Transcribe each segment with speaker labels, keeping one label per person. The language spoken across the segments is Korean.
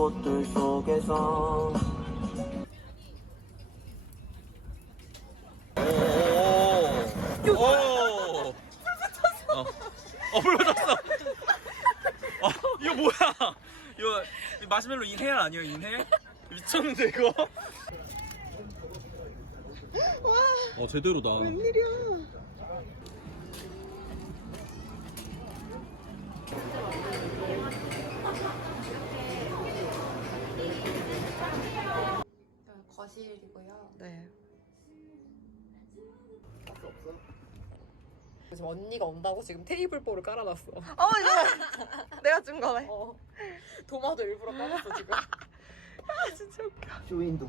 Speaker 1: 꽃들 속에서
Speaker 2: 불 붙었어. 이거 뭐야? 이거 마시멜로 인헬 아니야 인헬? 미쳤는데 이거? 와. 제대로다.
Speaker 3: 웬일이야.
Speaker 4: 거실이고요.
Speaker 3: 네.
Speaker 4: 지금 언니가 온다고 지금 테이블보를 깔아놨어.
Speaker 3: 이거 내가 준 거네.
Speaker 4: 도마도 일부러 깔았어 지금.
Speaker 3: 진짜 웃겨.
Speaker 1: 쇼윈도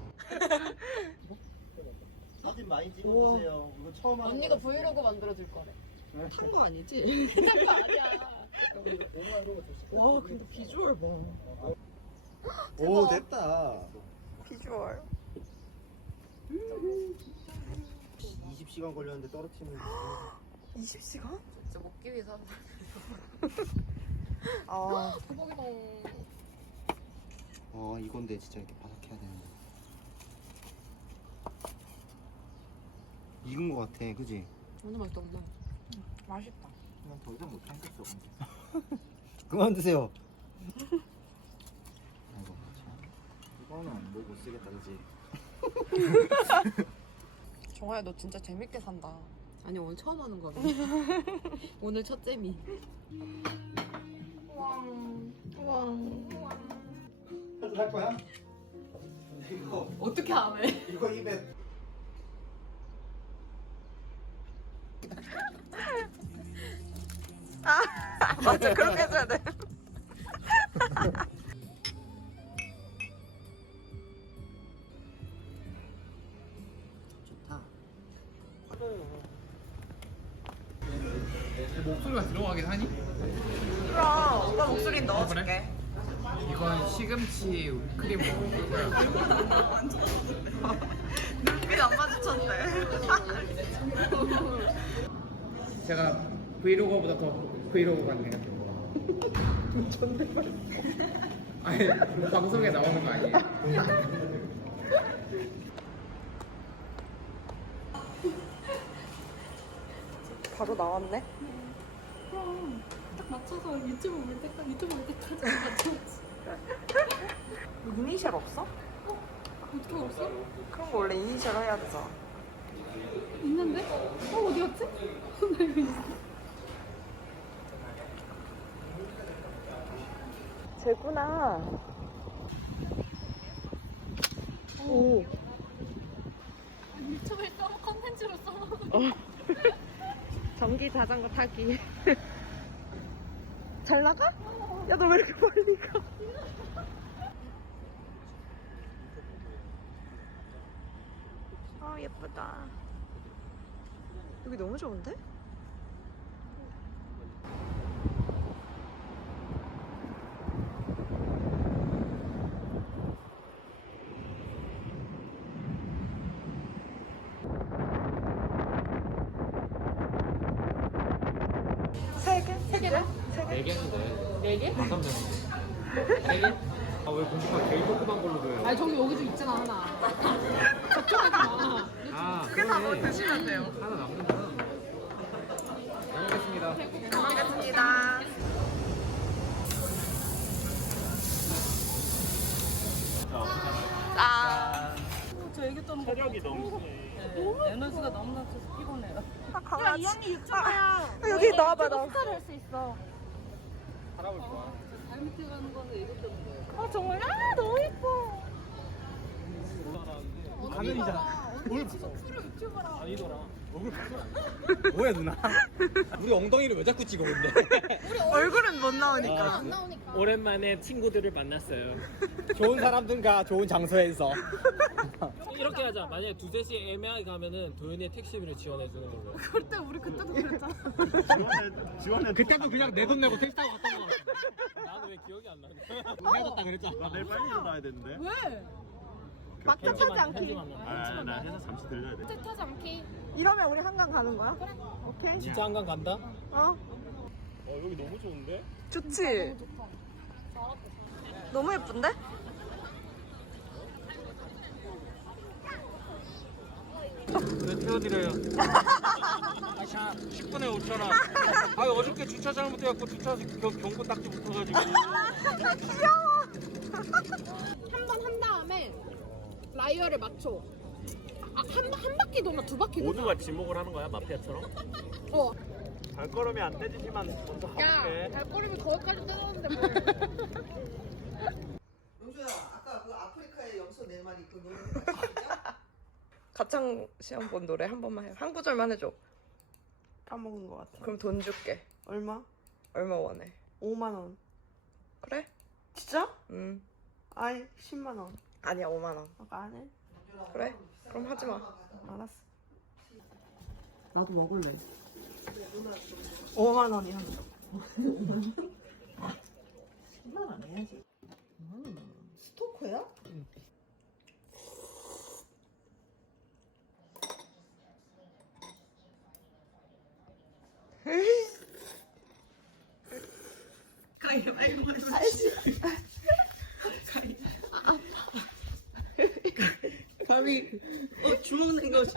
Speaker 1: 사진 많이 찍어주세요. 이거 처음 하는
Speaker 4: 언니가 브이로그 만들어줄 거래.
Speaker 3: 탄 거 아니지?
Speaker 4: 그거 아니야.
Speaker 3: 와, 근데 비주얼 봐.
Speaker 1: 오 됐다.
Speaker 3: 비주얼.
Speaker 1: 20시간 걸렸는데 떨어뜨리는
Speaker 3: 20시간?
Speaker 4: 진짜 먹기 위해서 하는
Speaker 3: 아,
Speaker 4: 대박이다.
Speaker 1: 이건데 진짜 이렇게 바삭해야 되는데 익은 거 같아 그지?
Speaker 4: 완전 맛있다 엄마.
Speaker 3: 맛있다.
Speaker 1: 그냥 더 이상 못하겠어 그만 드세요 아이고 참 이거는 뭐 못 쓰겠다 그지?
Speaker 3: 정아야, 너 진짜 재밌게 산다.
Speaker 4: 아니 오늘 처음 하는 거야. 오늘 첫 재미.
Speaker 1: 해도 할 거야? 이거
Speaker 4: 어떻게 안 해?
Speaker 1: 이거 입에
Speaker 3: 맞아, 그렇게 해줘야 돼.
Speaker 1: 좋다
Speaker 5: 목소리가 들어가긴 하니?
Speaker 3: 그럼 오빠 목소리 넣어줄게.
Speaker 5: 이건 시금치 크림 먹고요.
Speaker 3: 눈빛 안 마주쳤네.
Speaker 5: 제가 브이로그보다 더 브이로그 같네요. 존댓말. 아니 방송에 나오는 거 아니에요?
Speaker 3: 바로 나왔네.
Speaker 4: 그럼 딱 맞춰서 유튜브 올 때까지 맞춰야지.
Speaker 3: 이니셜 없어?
Speaker 4: 어떻게 없어?
Speaker 3: 그런 거 원래 이니셜 해야 되잖아.
Speaker 4: 있는데? 어디 갔지? 나 이거 있어.
Speaker 3: 쟤구나. 오.
Speaker 4: 유튜브에 써먹 컨텐츠로 써먹어.
Speaker 3: 전기 자전거 타기. 잘 나가? 야, 너 왜 이렇게 빨리 가? 아, 예쁘다. 여기 너무 좋은데? 세 개를?
Speaker 5: 4개인데.
Speaker 4: 4개?
Speaker 5: 반감자인데. 3개? 아왜 공깃밥 제일 조그만 걸로 줘요?
Speaker 4: 아니 저기 여기도 있잖아 하나. 걱정하지 마.
Speaker 5: 아,
Speaker 3: 두 개 다 뭐 드시면 돼요.
Speaker 5: 하나 남는구나. 잘 먹겠습니다.
Speaker 3: 잘 먹겠습니다. 짠.
Speaker 4: 저 애기 떠는 거.
Speaker 1: 체력이 너무 세
Speaker 4: 에너지가 너무나 피곤해요.
Speaker 3: 아, 강아지.
Speaker 4: 이 언니 유튜버야.
Speaker 3: 여기 나와봐, 나.
Speaker 4: 스타를 할 수 있어.
Speaker 5: 사람을 좋아.
Speaker 4: 잘 밑에 가는 거는 이것 때문에.
Speaker 3: 아, 정말? 아, 너무 예뻐.
Speaker 5: 가면이잖아.
Speaker 4: 언니 진짜 프로 유튜버라.
Speaker 5: 아니더라. 얼굴 봤어? 뭐야 누나? 우리 엉덩이를 왜 자꾸 찍어 근데?
Speaker 3: 얼굴은 못 나오니까.
Speaker 4: 안 나오니까.
Speaker 6: 오랜만에 친구들을 만났어요.
Speaker 5: 좋은 사람들과 좋은 장소에서.
Speaker 6: 이렇게 하자. 만약에 2, 3시에 애매하게 가면은 도현이의 택시비를 지원해주는 걸로.
Speaker 4: 그때 우리 그때도 그랬잖아.
Speaker 1: 지원해
Speaker 5: 그때도 그냥 내 돈 내고 택시 타고 갔던 거 같아.
Speaker 6: 나는 왜 기억이 안 나냐?
Speaker 5: 헤어졌다 그랬잖아.
Speaker 1: 나 내일 빨리 일어나야 되는데
Speaker 4: 왜?
Speaker 3: 막차 타지 않기.
Speaker 1: 나 회사 잠시 들려야 돼
Speaker 4: 뜻하지 않기.
Speaker 3: 이러면 우리 한강 가는 거야? 그래. 오케이.
Speaker 6: 진짜 한강 간다?
Speaker 3: 어?
Speaker 1: 여기 너무 좋은데?
Speaker 3: 좋지? 너무 예쁜데?
Speaker 1: 네, 태워드려요. 10분에 5,000원. 아, 어저께 주차 잘못해갖고 주차 경고 딱지 붙어가지고.
Speaker 3: 한 번 한 다음에 라이어를 맞춰. 한 바퀴 도나 두 바퀴 도나?
Speaker 6: 모두가 지목을 하는 거야 마피아처럼?
Speaker 3: 어.
Speaker 1: 발걸음이 안 떼지지만 먼저
Speaker 3: 야,
Speaker 1: 가볼게.
Speaker 3: 발걸음이 거기까지 뜯었는데 뭐.
Speaker 7: 영수야, 아까 그 아프리카의 염소 4마리 그 노래 맞추냐?
Speaker 8: 가창 시험 본 노래 한 번만 해. 한 구절만 해줘.
Speaker 3: 까먹은 것 같아.
Speaker 8: 그럼 돈 줄게.
Speaker 3: 얼마?
Speaker 8: 얼마 원해?
Speaker 3: 5만 원.
Speaker 8: 그래?
Speaker 3: 진짜?
Speaker 8: 아이
Speaker 3: 10만 원.
Speaker 8: 아니야 5만 원.
Speaker 3: 아까 안 해?
Speaker 8: 그래? 그럼 하지 마.
Speaker 3: 알았어.
Speaker 7: 나도 먹을래.
Speaker 3: 5만 원이 한.
Speaker 7: 10만 원 해야지. 스토커야?
Speaker 3: 바위 주문한 거죠.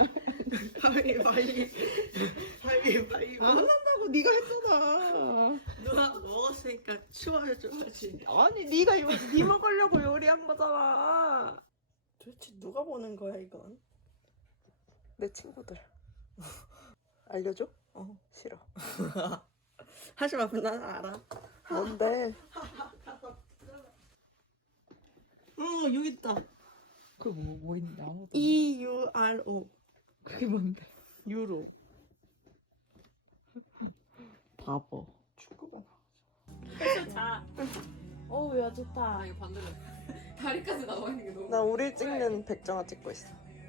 Speaker 3: 바위 안 한다고 네가 했잖아. 누가 먹었으니까 치워줘야지. 아니 네가 이거 네 먹으려고 요리한 거잖아. 도대체 누가 보는 거야 이건?
Speaker 8: 내 친구들.
Speaker 3: 알려줘?
Speaker 8: 싫어.
Speaker 3: 하지 마. 난 알아.
Speaker 8: 뭔데?
Speaker 3: 여기 있다.
Speaker 8: 그 뭐 있는데 아무도.
Speaker 3: EURO.
Speaker 8: 그게 뭔데?
Speaker 3: 유로.
Speaker 8: 바보.
Speaker 3: 축구가
Speaker 4: 어우야 좋다. 아 이거 반대로. 다리까지 나와 있는 게 너무.
Speaker 8: 나 우리 찍는 백정아 찍고 있어.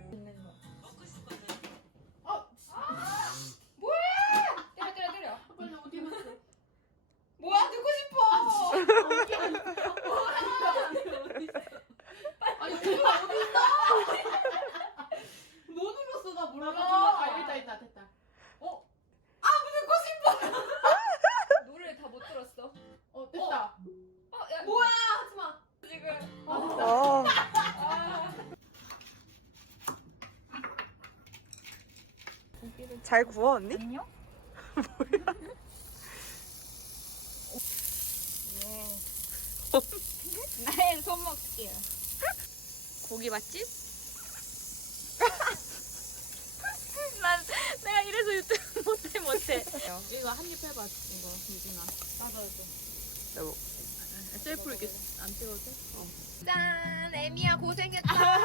Speaker 4: 때려. 빨리 어디 갔어? 뭐야 듣고 싶어. 아니 누가 어디 있어? 뭐 눌렀어 나 몰라. 있다 됐다. 듣고 싶어. 노래를 다 못 들었어. 됐다. 야, 뭐야 하지 마. 지금.
Speaker 8: 아. 잘 구워 언니?
Speaker 4: 아니요. 나의 손목이야. 고기 맛집? 난 내가 이래서 유튜브 못해. 이거 한 입 해봐 이거 유진아. 맞아요.
Speaker 8: 여보.
Speaker 4: 셀프 이렇게 안 찍어도 돼? 짠 에미야 고생했다.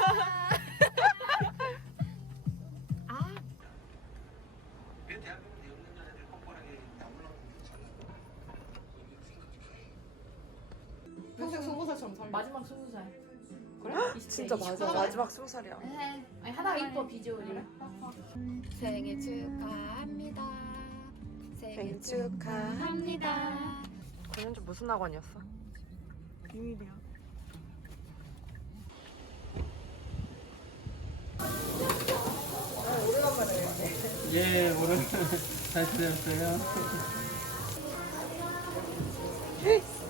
Speaker 3: 평생 20살처럼 살려.
Speaker 4: 마지막 20살. 그래?
Speaker 8: 진짜 맞아. 마지막 20살이야.
Speaker 4: 아니 하나 이뻐 비주얼이라. 생일 축하합니다.
Speaker 8: 생일 축하합니다. 권현주 무슨 학원이었어?
Speaker 3: 비밀이야.
Speaker 1: 예, 오늘 잘 지냈어요?